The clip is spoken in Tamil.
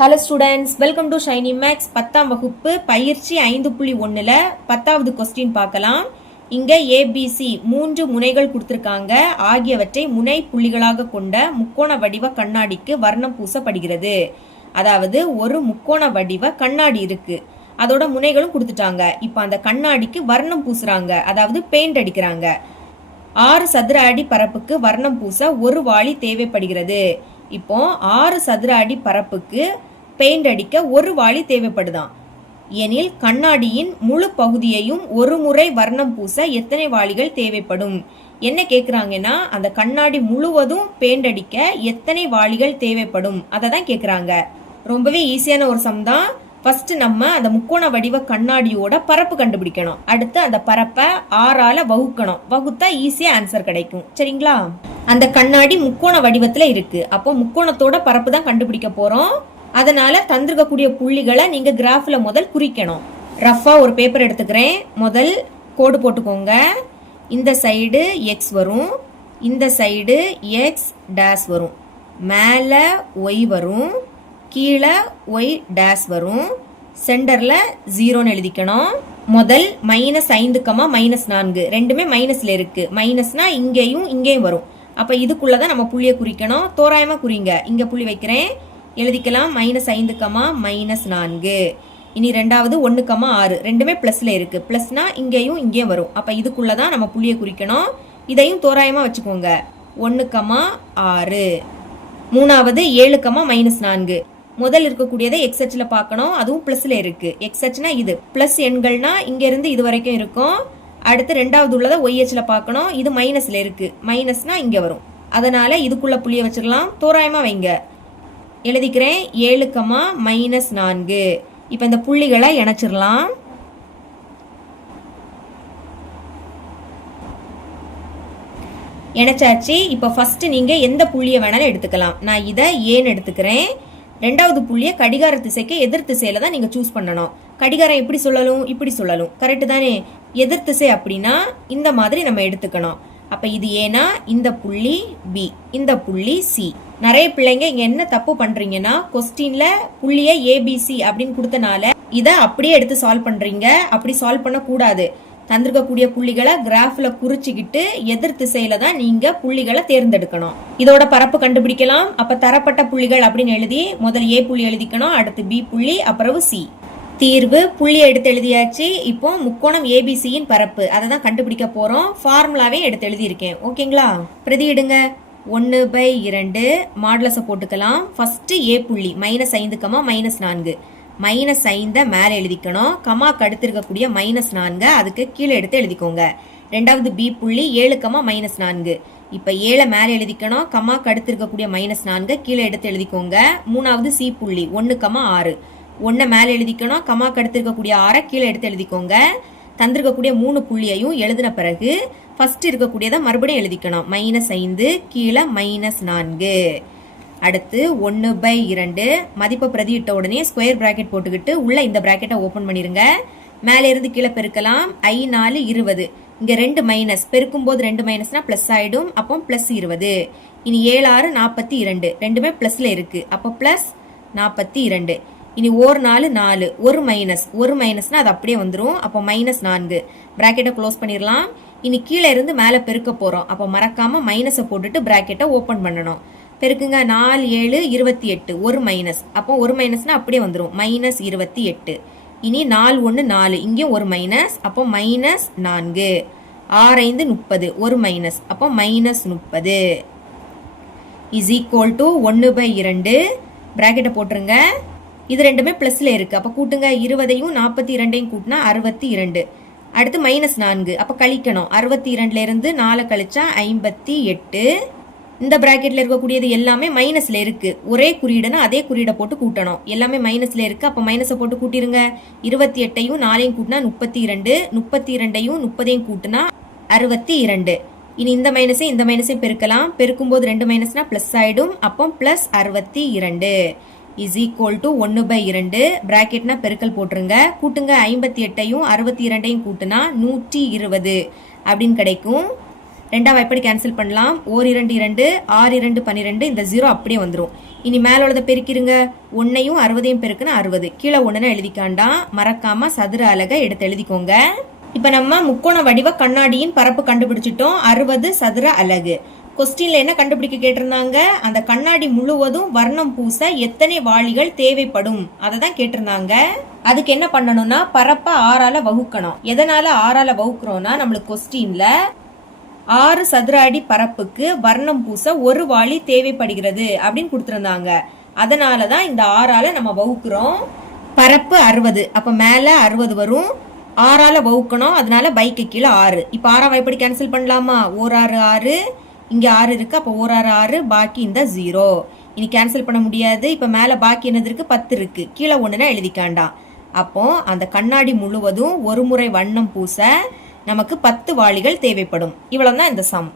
Hello students, welcome to Shiny Max 10ஆம் வகுப்பு பயிற்சி 5.1ல் 10வது கொஸ்டின் பார்க்கலாம். இங்கே ஏபிசி 3 முனைகள் கொடுத்துருக்காங்க. ஆகியவற்றை முனை புள்ளிகளாக கொண்ட முக்கோண வடிவ கண்ணாடிக்கு வர்ணம் பூசப்படுகிறது. அதாவது ஒரு முக்கோண வடிவ கண்ணாடி இருக்கு, அதோட முனைகளும் கொடுத்துட்டாங்க. இப்போ அந்த கண்ணாடிக்கு வர்ணம் பூசுறாங்க, அதாவது பெயிண்ட் அடிக்கிறாங்க. 6 சதுர அடி பரப்புக்கு வர்ணம் பூச ஒரு வாளி தேவைப்படுகிறது. இப்போ 6 சதுர அடி பரப்புக்கு பெயிண்ட் அடிக்க ஒரு வாளி தேவைப்படுதான். எனில் கண்ணாடியின் முழு பகுதியையும் ஒரு முறை வர்ணம் பூச எத்தனை வாளிகள் தேவைப்படும்? என்ன கேட்குறாங்கன்னா, அந்த கண்ணாடி முழுவதும் பெயிண்ட் அடிக்க எத்தனை வாளிகள் தேவைப்படும் அதை தான் கேட்குறாங்க. ரொம்பவே ஈஸியான ஒரு சம் தான். ஃபர்ஸ்ட் நம்ம அந்த முக்கோண வடிவ கண்ணாடியோட பரப்பு கண்டுபிடிக்கணும். அடுத்து அந்த பரப்பை 6ஆல வகுக்கணும். வகுத்தா ஈஸியா ஆன்சர் கிடைக்கும். சரிங்களா? அந்த கண்ணாடி முக்கோண வடிவத்துல இருக்கு. அப்போ முக்கோணத்தோட பரப்பு தான் கண்டுபிடிக்க போறோம். அதனால தந்திருக்கக்கூடிய புள்ளிகளை நீங்க கிராஃப்ல முதல் குறிக்கணும். ரஃபா ஒரு பேப்பர் எடுத்துக்கிறேன். முதல் கோடு போட்டுக்கோங்க. இந்த சைடு எக்ஸ் வரும், இந்த சைடு எக்ஸ் டேஷ் வரும், மேல ஒய் வரும், கீழே ஒய் டேஷ் வரும், சென்டர்ல 0ன்னு எழுதிக்கணும். முதல் -5, -4 ரெண்டுமே மைனஸ்ல இருக்கு. மைனஸ்னா இங்கேயும் இங்கேயும் வரும். அப்ப இதுக்குள்ளதான் நம்ம புள்ளியை குறிக்கணும். தோராயமா குறிங்க. இங்க புள்ளி வைக்கிறேன், எழுதிக்கலாம். -5, -4. இனி ரெண்டாவது 1, 6 ரெண்டுமே பிளஸ்ல இருக்கு. பிளஸ்னா இங்கேயும் இங்கேயும் வரும். அப்ப இதுக்குள்ளதான் நம்ம புள்ளியை குறிக்கணும். இதையும் தோராயமா வச்சுக்கோங்க. 1, 6. மூணாவது 7, -4. முதல் இருக்கக்கூடியதை எக்ஸ் அச்சுல பார்க்கணும். அதுவும் பிளஸ்ல இருக்கு. எக்ஸ் அச்சுனா இது பிளஸ் எண்கள்னா இங்க இருந்து இது வரைக்கும் இருக்கும். அடுத்து ரெண்டாவது உள்ளதை ஒய் அச்சுல பார்க்கணும். இது மைனஸ்ல இருக்கு. மைனஸ்னா இங்க வரும். அதனால இதுக்குள்ள புள்ளிய வச்சிடலாம். தோராயமா வைங்க. எழுதிக்கிறேன் 7, -4. இப்ப இந்த புள்ளிகளை இணைச்சிடலாம். இணைச்சாச்சு. இப்ப ஃபர்ஸ்ட் நீங்க எந்த புள்ளியை வேணாலும் எடுத்துக்கலாம். நான் இதை ஏன்னு எடுத்துக்கிறேன். ரெண்டாவது புள்ளியை கடிகார திசைக்கு எதிர் திசையில தான் நீங்க சூஸ் பண்ணணும். கடிகாரம் எப்படி சொல்லலும், இப்படி சொல்லலும். கரெக்ட் தானே? எதிர் திசை அப்படின்னா இந்த மாதிரி நம்ம எடுத்துக்கணும். அப்ப இது ஏன்னா இந்த புள்ளி பி, இந்த புள்ளி சி. நிறைய பிள்ளைங்க இங்க என்ன தப்பு பண்றீங்கன்னா, கொஸ்டின்ல புள்ளிய ஏபிசி அப்படின்னு கொடுத்தனால இதை அப்படியே எடுத்து சால்வ் பண்றீங்க. அப்படி சால்வ் பண்ண கூடாது. தந்திருக்கக்கூடிய புள்ளிகளை கிராஃப்ல குறிச்சுக்கிட்டு எதிர் திசையில தான் நீங்க புள்ளிகளை தேர்ந்தெடுக்கணும். இதோட பரப்பு கண்டுபிடிக்கலாம். அப்ப தரப்பட்ட புள்ளிகள் அப்படின்னு எழுதி முதல் ஏ புள்ளி எழுதிக்கணும், அடுத்து பி புள்ளி, அப்புறம் சி. தீர்வு புள்ளி எடுத்து எழுதியாச்சு. இப்போ முக்கோணம் ஏபிசியின் பரப்பு அதை தான் கண்டுபிடிக்க போறோம். ஃபார்முலாவே எடுத்து எழுதியிருக்கேன். ஓகேங்களா? பிரதியிடுங்க. 1/2 மாடுலஸை போட்டுக்கலாம். ஃபர்ஸ்ட் ஏ புள்ளி -5, -4. -5 மேலே எழுதிக்கணும். கமாக்கு அடுத்து இருக்கக்கூடிய -4 அதுக்கு கீழே எடுத்து எழுதிக்கோங்க. ரெண்டாவது பி புள்ளி 7, -4. இப்போ 7 மேலே எழுதிக்கணும். கமாக்கு அடுத்து இருக்கக்கூடிய -4 கீழே எடுத்து எழுதிக்கோங்க. மூணாவது சி புள்ளி 1, 6. 1 மேலே எழுதிக்கணும். கமாக்கு அடுத்து இருக்கக்கூடிய 6 கீழே எடுத்து எழுதிக்கோங்க. தந்திருக்கக்கூடிய 3 புள்ளியையும் எழுதின பிறகு ஃபர்ஸ்ட் இருக்கக்கூடியதை மறுபடியும் எழுதிக்கணும். -5 கீழே -4. அடுத்து 1/2 மதிப்பை பிரதியிட்ட உடனே ஸ்கொயர் பிராக்கெட் போட்டுக்கிட்டு உள்ள இந்த பிராக்கெட்டை ஓபன் பண்ணிருங்க. மேலே இருந்து கீழே பெருக்கலாம். I4 20. இங்க 2 மைனஸ், பெருக்கும் போது 2 மைனஸ்னா பிளஸ் ஆயிடும். அப்போ +20. இனி 7 6 42 ரெண்டுமே பிளஸ்ல இருக்கு. அப்போ +42. இனி 1 4 4 ஒரு மைனஸ்னா அது அப்படியே வந்துடும். அப்போ -4. பிராக்கெட்டை க்ளோஸ் பண்ணிடலாம். இனி கீழே இருந்து மேலே பெருக்க போறோம். அப்போ மறக்காம மைனஸை போட்டுட்டு பிராக்கெட்டை ஓபன் பண்ணணும். பெருக்குங்க. 4 7 28 ஒரு மைனஸ். அப்போ ஒரு மைனஸ்னா அப்படியே வந்துடும். -28. இனி 4 1 4 இங்கேயும் ஒரு மைனஸ். அப்போ -4. 6 5 30 ஒரு மைனஸ். அப்போ -30 இஸ் ஈக்குவல் டு 1/2. பிராக்கெட்டை போட்டுருங்க. இது ரெண்டுமே பிளஸ்ல இருக்கு. அப்போ கூட்டுங்க. 20ஐயும் 42ஐயும் கூட்டினா 62. அடுத்து -4. அப்போ கழிக்கணும். 62ல இருந்து 4 கழிச்சா 58. இந்த பிராக்கெட்ல இருக்கக்கூடியது எல்லாமே மைனஸ்ல இருக்கு. ஒரே குறியீடுனா அதே குறியீடை போட்டு கூட்டணும். எல்லாமே மைனஸ்ல இருக்கு. அப்ப மைனஸை போட்டு கூட்டிருங்க. 28ஐயும் 4ஐயும் கூட்டினா 32. 32ஐயும் 30ஐயும் கூட்டினா 62. இனி இந்த மைனஸையும் பெருக்கலாம். பெருக்கும் போது 2 மைனஸ்னா பிளஸ் ஆயிடும். அப்போ +62 இஸ் ஈக்குவல் டு 1/2. பிராக்கெட்னா பெருக்கல் போட்டுருங்க. கூட்டுங்க. 58ஐயும் 62ஐயும் கூட்டினா 120 அப்படின்னு கிடைக்கும். ரெண்டாவது எப்படி கேன்சல் பண்ணலாம்? 1 2 2 6 2 12 இந்த 0 அப்படியே வந்துடும். இனி மேல உள்ளதை பெருக்கிருங்க. 1ஐயும் 60ஐயும் பெருக்குன்னு 60. கீழே 1ன்னு எழுதிக்காண்டாம். மறக்காம சதுர அலகை எடுத்து எழுதிக்கோங்க. இப்ப நம்ம முக்கோண வடிவ கண்ணாடியின் பரப்பு கண்டுபிடிச்சிட்டோம். 60 சதுர அலகு. கொஸ்டின்ல என்ன கண்டுபிடிக்க கேட்டிருந்தாங்க? அந்த கண்ணாடி முழுவதும் வர்ணம் பூச எத்தனை வாளிகள் தேவைப்படும் அதை தான் கேட்டிருந்தாங்க. அதுக்கு என்ன பண்ணணும்னா பரப்ப 6ஆல வகுக்கணும். எதனால 6ஆல வகுக்கிறோம்னா நம்மளுக்கு கொஸ்டின்ல 6 சதுர அடி பரப்புக்கு வர்ணம் பூச ஒரு வாளி தேவைப்படுகிறது அப்படின்னு கொடுத்திருந்தாங்க. அதனாலதான் இந்த 6ஆல நம்ம வகுக்கிறோம். பரப்பு 60, அப்ப மேல 60 வரும். 6ஆல வகுக்கணும், அதனால பைக்கு கீழே 6. இப்ப 6 எப்படி கேன்சல் பண்ணலாமா? 1 6 இங்க 6 இருக்கு, அப்ப 1 6 பாக்கி இந்த 0. இனி கேன்சல் பண்ண முடியாது. இப்ப மேல பாக்கி என்னது இருக்கு? 10 இருக்கு. கீழே 1ன்னு எழுதிக்காண்டாம். அப்போ அந்த கண்ணாடி முழுவதும் ஒரு முறை வண்ணம் பூச நமக்கு 10 வாளிகள் தேவைப்படும். இவ்வளவுதான் இந்த சம்.